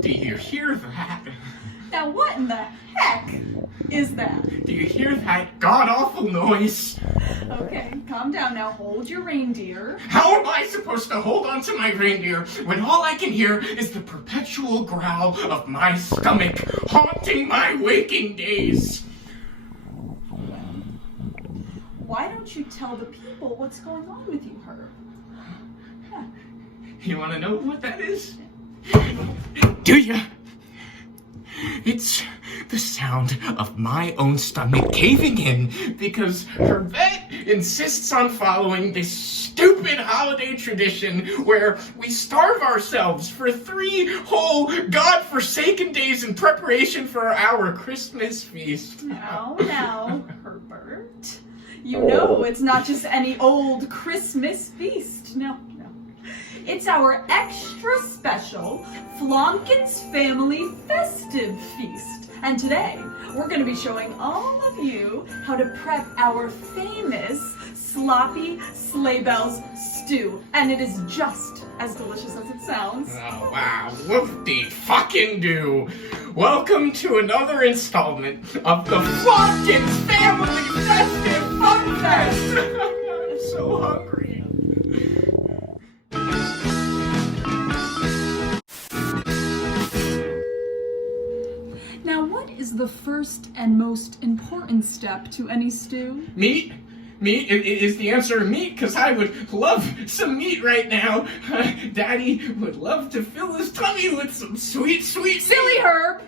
Do you hear that? Now what in the heck is that? Do you hear that god-awful noise? Okay, calm down now. Hold your reindeer. How am I supposed to hold on to my reindeer when all I can hear is the perpetual growl of my stomach haunting my waking days? Why don't you tell the people what's going on with you, Herb? Yeah. You want to know what that is? Do ya? It's the sound of my own stomach caving in because her vet insists on following this stupid holiday tradition where we starve ourselves for 3 whole God-forsaken days in preparation for our Christmas feast. Now, Herbert. You know it's not just any old Christmas feast. No. It's our extra special Flompkins Family Festive Feast. And today, we're going to be showing all of you how to prep our famous Sloppy Sleigh Bells Stew. And it is just as delicious as it sounds. Oh, wow. Whoop-de-fucking-do. Welcome to another installment of the Flompkins Family Festive Funfest. I'm so hungry. Now, what is the first and most important step to any stew? Meat? Meat is the answer. Meat, because I would love some meat right now. Daddy would love to fill his tummy with some sweet Silly meat. Herb!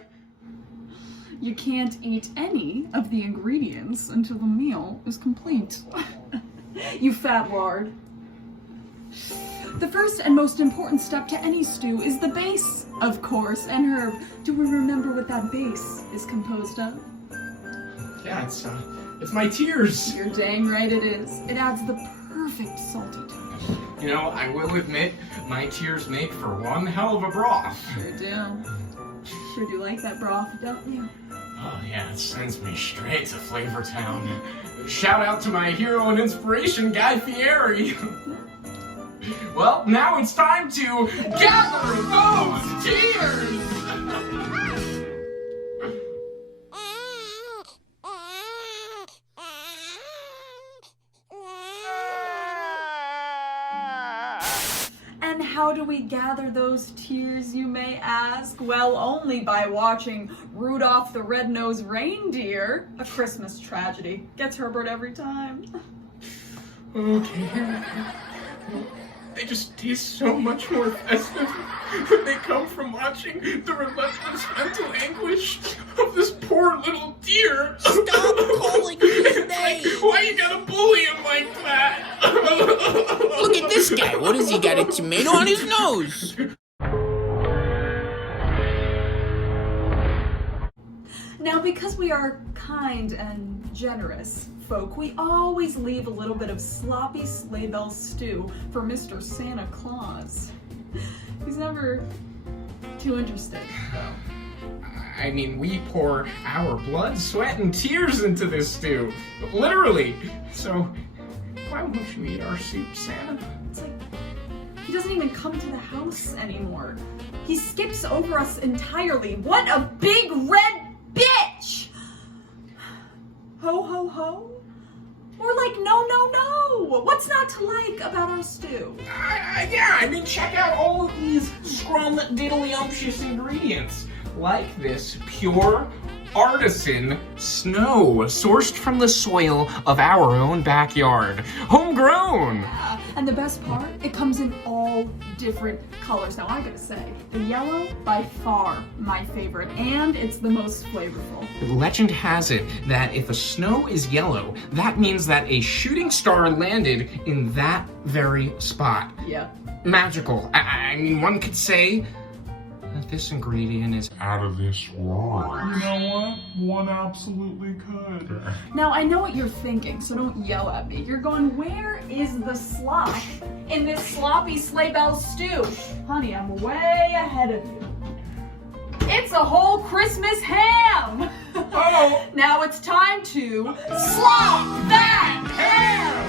You can't eat any of the ingredients until the meal is complete. You fat lard. The first and most important step to any stew is the base, of course. And Herb, do we remember what that base is composed of? Yeah, it's my tears. You're dang right it is. It adds the perfect salty touch. You know, I will admit, my tears make for one hell of a broth. Sure do. Sure do like that broth, don't you? Oh yeah, it sends me straight to Flavor Town. Shout out to my hero and inspiration, Guy Fieri. Well, now it's time to gather those tears! And how do we gather those tears, you may ask? Well, only by watching Rudolph the Red-Nosed Reindeer. A Christmas tragedy. Gets Herbert every time. Okay. They just taste so much more festive when they come from watching the relentless mental anguish of this poor little deer. Stop calling his name! Why you gotta bully him like that? Look at this guy. What has he got, a tomato on his nose? Now, because we are kind and generous folk, we always leave a little bit of sloppy sleigh bell stew for Mr. Santa Claus. He's never too interested, though. I mean, we pour our blood, sweat, and tears into this stew. Literally. So, why won't you eat our soup, Santa? It's like, he doesn't even come to the house anymore. He skips over us entirely. What a big red bitch! Ho, ho, ho? We're like, no, no, no! What's not to like about our stew? Yeah, I mean, check out all of these scrum-diddly-umptious ingredients. Like this pure artisan snow sourced from the soil of our own backyard. Homegrown! Yeah, and the best part, it comes in all different colors. Now, I gotta say, the yellow, by far, my favorite, and it's the most flavorful. Legend has it that if a snow is yellow, that means that a shooting star landed in that very spot. Yep. Magical. I mean, one could say that this ingredient is out of this world. You know what? One absolutely could. Now, I know what you're thinking, so don't yell at me. You're going, where is the slop in this sloppy sleigh bell stew? Honey, I'm way ahead of you. It's a whole Christmas ham! Oh! Now it's time to slop that ham!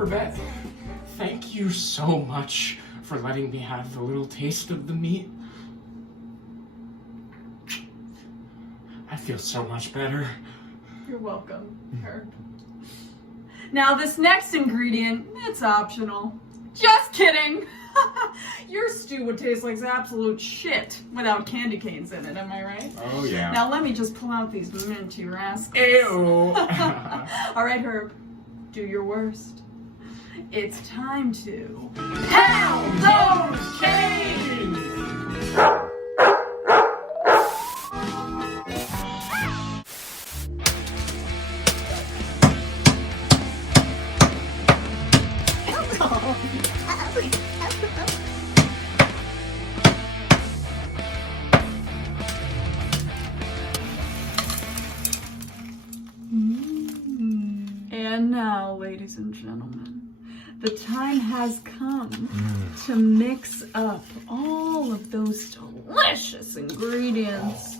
Herbette, thank you so much for letting me have a little taste of the meat. I feel so much better. You're welcome, Herb. Now this next ingredient, it's optional. Just kidding! Your stew would taste like absolute shit without candy canes in it, am I right? Oh, yeah. Now let me just pull out these minty rascals. Ew. Alright, Herb, do your worst. It's time to pound those canes! And now, ladies and gentlemen, the time has come to mix up all of those delicious ingredients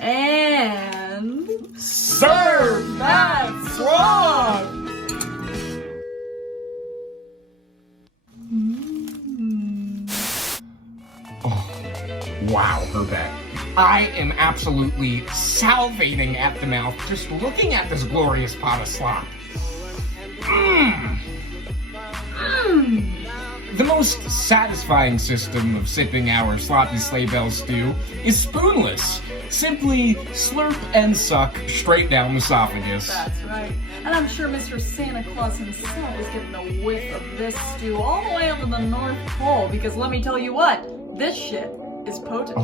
and Serve that frog! Oh, wow, Herbette. I am absolutely salivating at the mouth just looking at this glorious pot of slop. Mmm. Mmm. The most satisfying system of sipping our Sloppy Sleigh Bells Stew is spoonless. Simply slurp and suck straight down the esophagus. That's right. And I'm sure Mr. Santa Claus himself is getting a whiff of this stew all the way up to the North Pole, because let me tell you what, this shit is potent.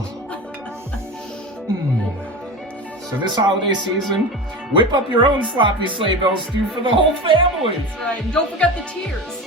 So this holiday season, whip up your own Sloppy Sleigh Bells Stew for the whole family. That's right. And don't forget the tears.